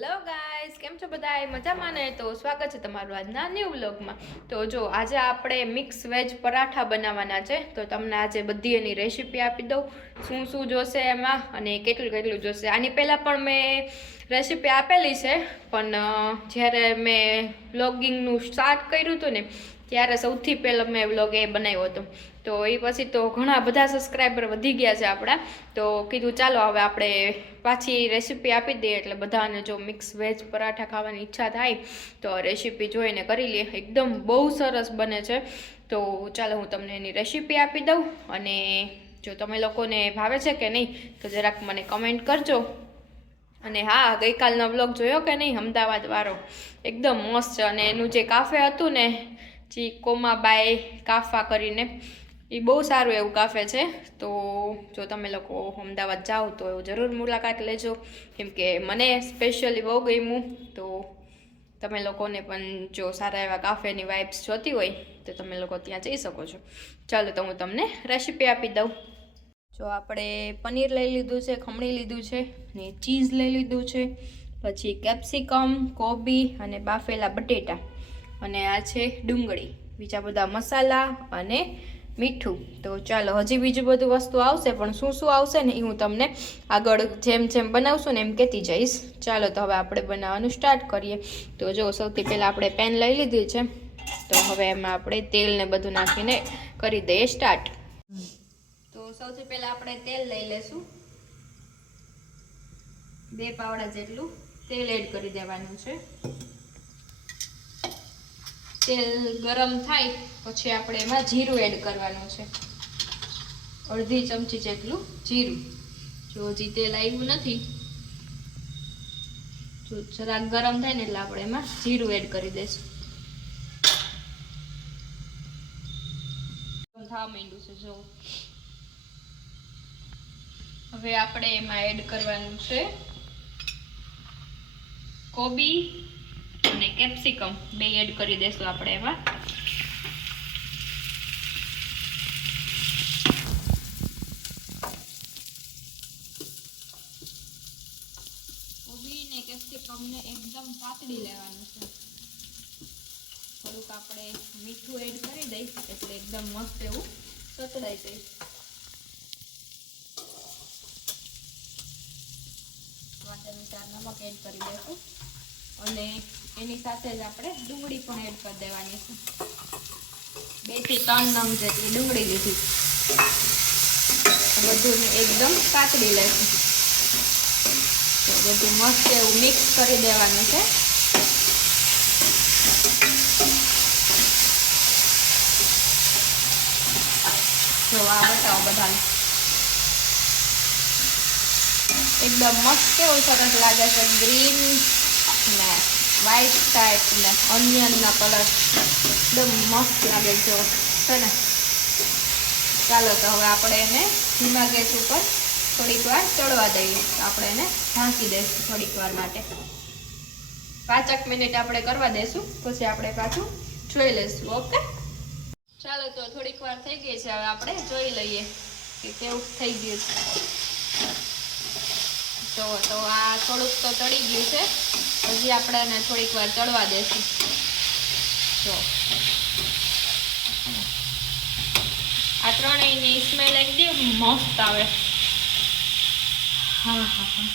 Hello guys, કેમ છો બધા? મજામાં ને? તો સ્વાગત છે તમારું આજના ન્યૂ વ્લોગમાં. તો જો આજે આપણે મિક્સ વેજ પરાઠા બનાવવાના છે. તો તમને આજે બધી એની રેસીપી આપી દઉં, શું શું જોશે એમાં અને કેટલું કેટલું જોશે. આની પહેલાં પણ મેં રેસીપી આપેલી છે, પણ જ્યારે મેં વ્લોગિંગનું સ્ટાર્ટ કર્યું હતું ને ત્યારે સૌથી પહેલાં મેં વ્લોગ એ બનાવ્યો હતો. તો એ પછી તો ઘણા બધા સબસ્ક્રાઈબર વધી ગયા છે આપણા. તો કીધું ચાલો હવે આપણે પાછી રેસીપી આપી દઈએ, એટલે બધાને જો મિક્સ વેજ પરાઠા ખાવાની ઈચ્છા થાય તો રેસીપી જોઈને કરી લઈએ. એકદમ બહુ સરસ બને છે. તો ચાલો હું તમને એની રેસીપી આપી દઉં, અને જો તમે લોકોને ભાવે છે કે નહીં તો જરાક મને કમેન્ટ કરજો. અને હા, ગઈકાલનો વ્લોગ જોયો કે નહીં, અમદાવાદ વાળો? એકદમ મસ્ત છે. અને એનું જે કાફે હતું ને, જે કોમાબાઈ કાફા કરીને, એ બહુ સારું એવું કાફે છે. તો જો તમે લોકો અમદાવાદ જાઓ તો એવું જરૂર મુલાકાત લેજો, કેમકે મને સ્પેશિયલી બહુ ગમ્યું. તો તમે લોકોને પણ જો સારા એવા કાફેની વાઇબ્સ જોતી હોય તો તમે લોકો ત્યાં જઈ શકો છો. ચાલો તો હું તમને રેસીપી આપી દઉં. જો આપણે પનીર લઈ લીધું છે, ખમણી લીધું છે, ને ચીઝ લઈ લીધું છે, પછી કેપ્સિકમ, કોબી અને બાફેલા બટેટા, અને આ છે ડુંગળી, બીજા બધા મસાલા અને મીઠું. તો ચાલો, હજી બીજું બધું વસ્તુ આવશે, પણ શું શું આવશે ને એ હું તમને આગળ જેમ જેમ બનાવશું ને એમ કહેતી જઈશ. ચાલો તો હવે આપણે બનાવવાનું સ્ટાર્ટ કરીએ. તો જો સૌથી પહેલાં આપણે પેન લઈ લીધી છે, તો હવે એમાં આપણે તેલ ને બધું નાખીને કરી દઈએ સ્ટાર્ટ. તો સૌથી પહેલાં આપણે તેલ લઈ લેશું. 2 પાવડા જેટલું તેલ એડ કરી દેવાનું છે. તેલ ગરમ થાય પછી આપણે એમાં જીરું એડ કરવાનું છે. અડધી ચમચી જેટલું જીરું. જો હજી તેલ આવ્યું નથી, જો જરાક ગરમ થાય ને એટલે આપણે એમાં જીરું એડ કરી દઈશું. થવા માંડ્યું છે જો. હવે આપણે એમાં એડ કરવાનું છે કોબી અને કેપ્સિકમ, 2 એડ કરી દેશું આપણે એમાં. કોબી ને કેપ્સિકમ ને એકદમ પાતળી લેવાનું છે. થોડુંક આપણે મીઠું એડ કરી દઈએ એટલે એકદમ મસ્ત એવું સતળાઈ જાય. નમક એડ કરી દઈશું, અને એની સાથે જ આપણે ડુંગળી પણ એડ કરી દેવાની છે. 2 થી 3 નંગ જેટલી ડુંગળી લીધી. બધું એકદમ કાતરી લઈશું. બધું મસ્ત એવું મિક્સ કરી દેવાનું છે. જો આ બતાવો બધાને, એકદમ મસ્ત કેવું સરસ લાગે છે. ગ્રીન ને વ્હાઈટ ટાઈપ ને ઓનિયનના કલર એકદમ મસ્ત લાગે છે ને. ચાલો તો હવે આપણે એને ધીમા ગેસ ઉપર થોડીક વાર ચડવા દઈએ. આપણે એને ઢાંકી દઈશું થોડીક વાર માટે. 5 મિનિટ આપણે કરવા દઈશું, પછી આપણે પાછું જોઈ લઈશું. ઓકે, ચાલો તો થોડીક વાર થઈ ગઈ છે. હવે આપણે જોઈ લઈએ કે કેવું થઈ ગયું છે. તો આ થોડુંક તો ચડી ગયું છે, હજી આપણે એને થોડીક વાર ચડવા દઈશું. જો આ ત્રણેયની સ્મેલ એકદમ મસ્ત આવે. હા હા હા,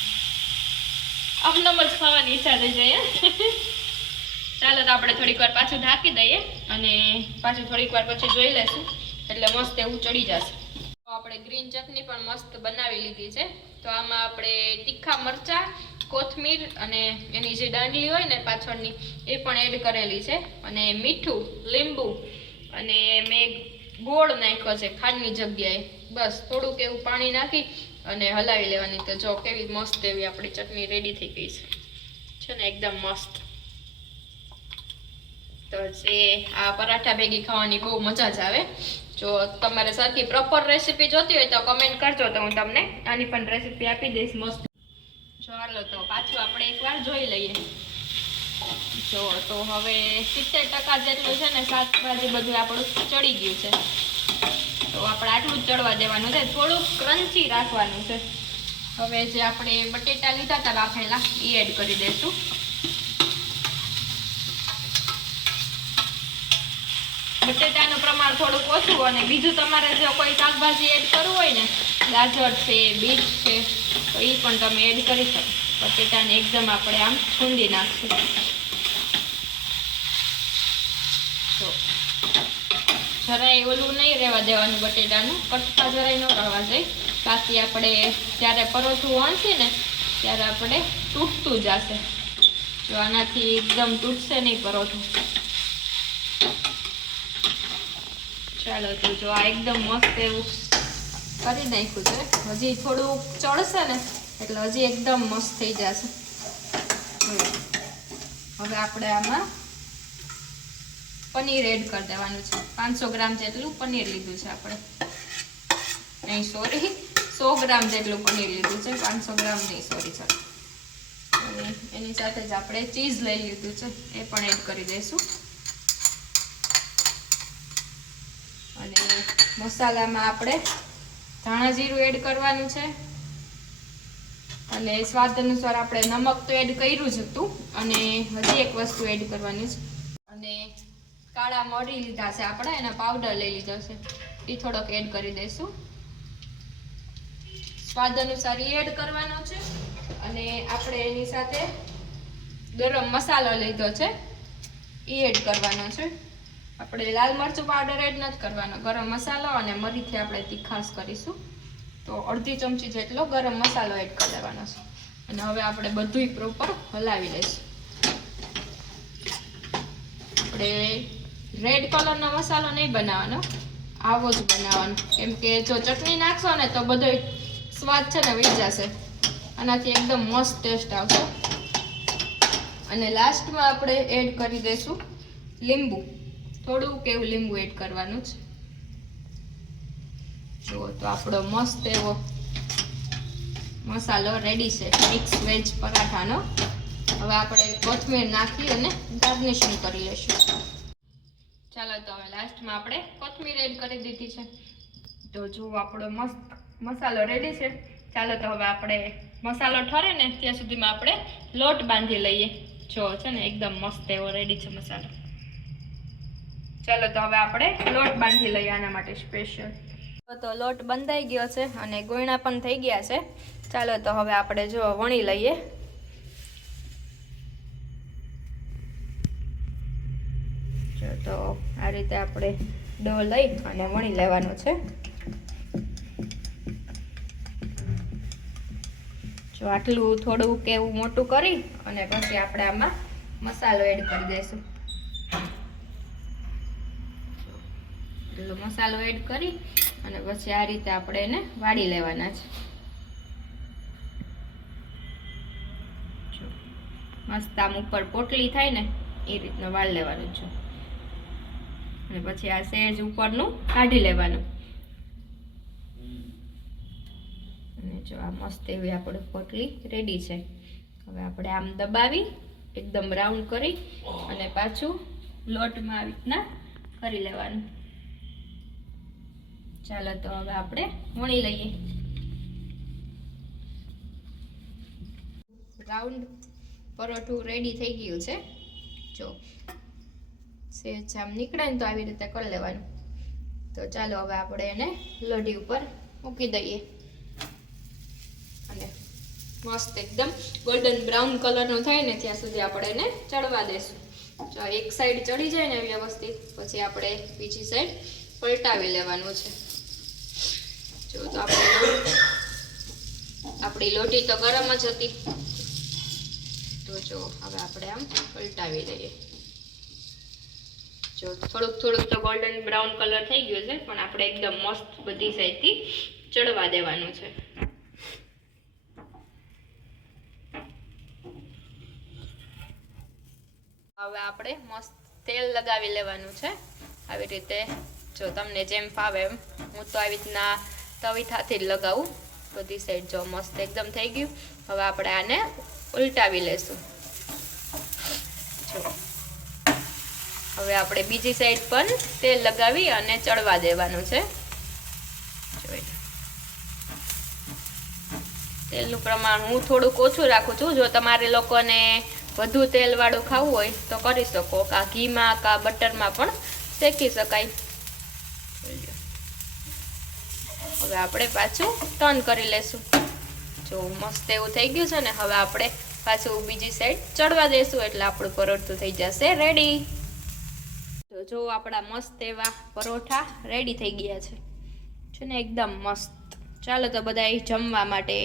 અપનંબર ખાવાની ઈચ્છા થઈ જાય. ચાલો તો આપણે થોડીક વાર પાછું ઢાંકી દઈએ, અને પાછું થોડીક વાર પછી જોઈ લઈશું એટલે મસ્ત એવું ચડી જશે. તો આપણે ગ્રીન ચટણી પણ મસ્ત બનાવી લીધી છે. તો આમાં આપણે તીખા મરચાં, કોથમીર અને એની જે દાંડલી હોય ને પાછળની એ પણ એડ કરેલી છે, અને મીઠું, લીંબુ, અને મેં ગોળ નાખ્યો છે ખાંડની જગ્યાએ. બસ થોડુંક એવું પાણી નાખી અને હલાવી લેવાની. તો જો કેવી મસ્ત એવી આપણી ચટણી રેડી થઈ ગઈ છે ને, એકદમ મસ્ત. તો જે આ પરાઠા ભેગી ખાવાની બહુ મજા જ આવે. જો તમારે સરખી પ્રોપર રેસીપી જોતી હોય તો કમેન્ટ કરજો, તો હું તમને આની પણ રેસીપી આપી દઈશ મસ્ત. ચાલો તો પાછું આપણે એકવાર જોઈ લઈએ. જો તો હવે 70% જેટલું છે ને શાકભાજી બધું આપણું ચડી ગયું છે. તો આપણે આટલું જ ચડવા દેવાનું છે. થોડુંક ક્રન્ચી રાખવાનું છે. હવે જે આપણે બટેટા લીધા હતા બાફેલા એ એડ કરી દઈશું. બટેટાનું પ્રમાણ થોડુંક ઓછું, અને બીજું તમારે જો કોઈ શાકભાજી એડ કરવું હોય ને, ગાજર છે, બીટ છે, તો એ પણ તમે એડ કરી શકો. બટેટાને એકદમ આપણે આમ છૂંદી નાખશું. તો જરાય ઓલું નહીં રહેવા દેવાનું, બટેટાનું કટકા જરાય ન રહેવા જાય, બાકી આપણે જ્યારે પરોઠું વાંચીએ ને ત્યારે આપણે તૂટતું જશે. તો આનાથી એકદમ તૂટશે નહીં પરોઠું. ચાલો તો જો આ એકદમ મસ્ત એવું કરી નાખ્યું છે. હજી થોડું ચડશે ને એટલે હજી એકદમ મસ્ત થઈ જશે. હવે આપણે આમાં પનીર એડ કરી દેવાનું છે. 500 ગ્રામ જેટલું પનીર લીધું છે આપણે. નહીં સોરી, 100 ગ્રામ જેટલું પનીર લીધું છે, 500 ગ્રામ નહીં, સોરી સર. અને એની સાથે જ આપણે ચીઝ લઈ લીધું છે, એ પણ એડ કરી દઈશું. અને મસાલામાં આપણે ધાણા જીરું એડ કરવાનું છે. અને સ્વાદ અનુસાર આપણે નમક તો એડ કર્યું જ હતું, અને હજી એક વસ્તુ એડ કરવાની છે. અને કાળા મરી લીધા છે આપણે, એનો પાવડર લઈ લીધો છે, એ થોડોક એડ કરી દઈશું. સ્વાદ અનુસાર એ એડ કરવાનો છે. અને આપણે એની સાથે ગરમ મસાલો લીધો છે, એ એડ કરવાનો છે. આપણે લાલ મરચું પાવડર એડ નથી કરવાનો, ગરમ મસાલો અને મરીથી આપણે તીખાશ કરીશું. તો અડધી ચમચી જેટલો ગરમ મસાલો એડ કરી દેવાનો છે. અને હવે આપણે બધુંય પ્રોપર હલાવી લઈશું. આપણે રેડ કલરનો મસાલો નહીં બનાવવાનો, આવો જ બનાવવાનો, કેમ કે જો ચટણી નાખશો ને તો બધો સ્વાદ છે ને વહી જશે. આનાથી એકદમ મસ્ત ટેસ્ટ આવશે. અને લાસ્ટમાં આપણે એડ કરી દઈશું લીંબુ, થોડું કેવું લીંબુ એડ કરવાનું છે. જો તો આપણો મસ્ત એવો મસાલો રેડી છે, મિક્સ વેજ પરાઠાનો. હવે આપણે કોથમીર નાખી અને ગાર્નિશિંગ કરી લઈશું. ચાલો તો હવે લાસ્ટમાં આપણે કોથમીર એડ કરી દીધી છે. તો જો આપણો મસ્ત મસાલો રેડી છે. ચાલો તો હવે આપણે મસાલો ઠરે ને ત્યાં સુધીમાં આપણે લોટ બાંધી લઈએ. જો છે ને એકદમ મસ્ત એવો રેડી છે મસાલો. ચાલો તો હવે આપણે લોટ બાંધી લઈએ આના માટે સ્પેશિયલ. તો લોટ બંધાઈ ગયો છે અને ગોયણા પણ થઈ ગયા છે. ચાલો તો હવે આપણે જો વણી લઈએ. તો આ રીતે આપણે ડો લઈ અને વણી લેવાનો છે. જો આટલું થોડું કેવું મોટું કરી અને પછી આપણે આમાં મસાલો એડ કરી દઈશું. એટલો મસાલો એડ કરી અને પછી આ રીતે આપણે એને વાળી લેવાના છે. મસ્ત આમ ઉપર પોટલી થાય ને એ રીતનું વાળી લેવાનું છે. અને પછી આ સેજ ઉપરનું કાઢી લેવાનું. અને જો આ મસ્ત એવી આપણી પોટલી રેડી છે. હવે આપણે આમ દબાવી એકદમ રાઉન્ડ કરી અને પાછું લોટમાં આવી રીતના કરી લેવાનું. ચાલો તો હવે આપણે વણી લઈએ. રાઉન્ડ પરોઠું રેડી થઈ ગયું છે. જો સેજ આમ નીકળે ને તો આવી રીતે કરી લેવાનું. તો ચાલો હવે આપણે એને લોઢી ઉપર મૂકી દઈએ અને મસ્ત એકદમ ગોલ્ડન બ્રાઉન કલરનું થાય ને ત્યાં સુધી આપણે એને ચડવા દઈશું. જો એક સાઈડ ચડી જાય ને વ્યવસ્થિત પછી આપણે બીજી સાઈડ પલટાવી લેવાનું છે. જો તો આપણી લોટી તો ગરમ જ હતી. તો જો હવે આપણે આમ પલટાવી લઈએ. જો થોડુંક તો ગોલ્ડન બ્રાઉન કલર થઈ ગયો છે, પણ આપણે એકદમ મસ્ત બધી સાઈડથી ચડવા દેવાનું છે. હવે આપણે મસ્ત તેલ લગાવી લેવાનું છે. આવી રીતે જો તમને જેમ ફાવે એમ. હું તો આવી રીતના તવીથાથી જ લગાવું બધી સાઈડ. જો મસ્ત એકદમ થઈ ગયું. હવે આપણે આને ઉલટાવી લેશું. જો હવે આપણે બીજી સાઈડ પણ તેલ લગાવી અને ચડવા દેવાનું છે. તેલનું પ્રમાણ હું થોડુંક ઓછું રાખું છું. જો તમારે લોકોને વધુ તેલવાળું ખાવું હોય તો કરી શકો, કા ઘીમાં કા બટરમાં પણ શેકી શકાય. હવે આપણે પાછું ટર્ન કરી લેશું. જો મસ્ત એવું થઈ ગયું છે ને. હવે આપણે પાછું બીજી સાઈડ ચડવા દેશું એટલે આપણું પરોઠું થઈ જશે રેડી. તો જો આપણા મસ્ત એવા પરોઠા રેડી થઈ ગયા છે ને એકદમ મસ્ત. ચાલો તો બધા જમવા માટે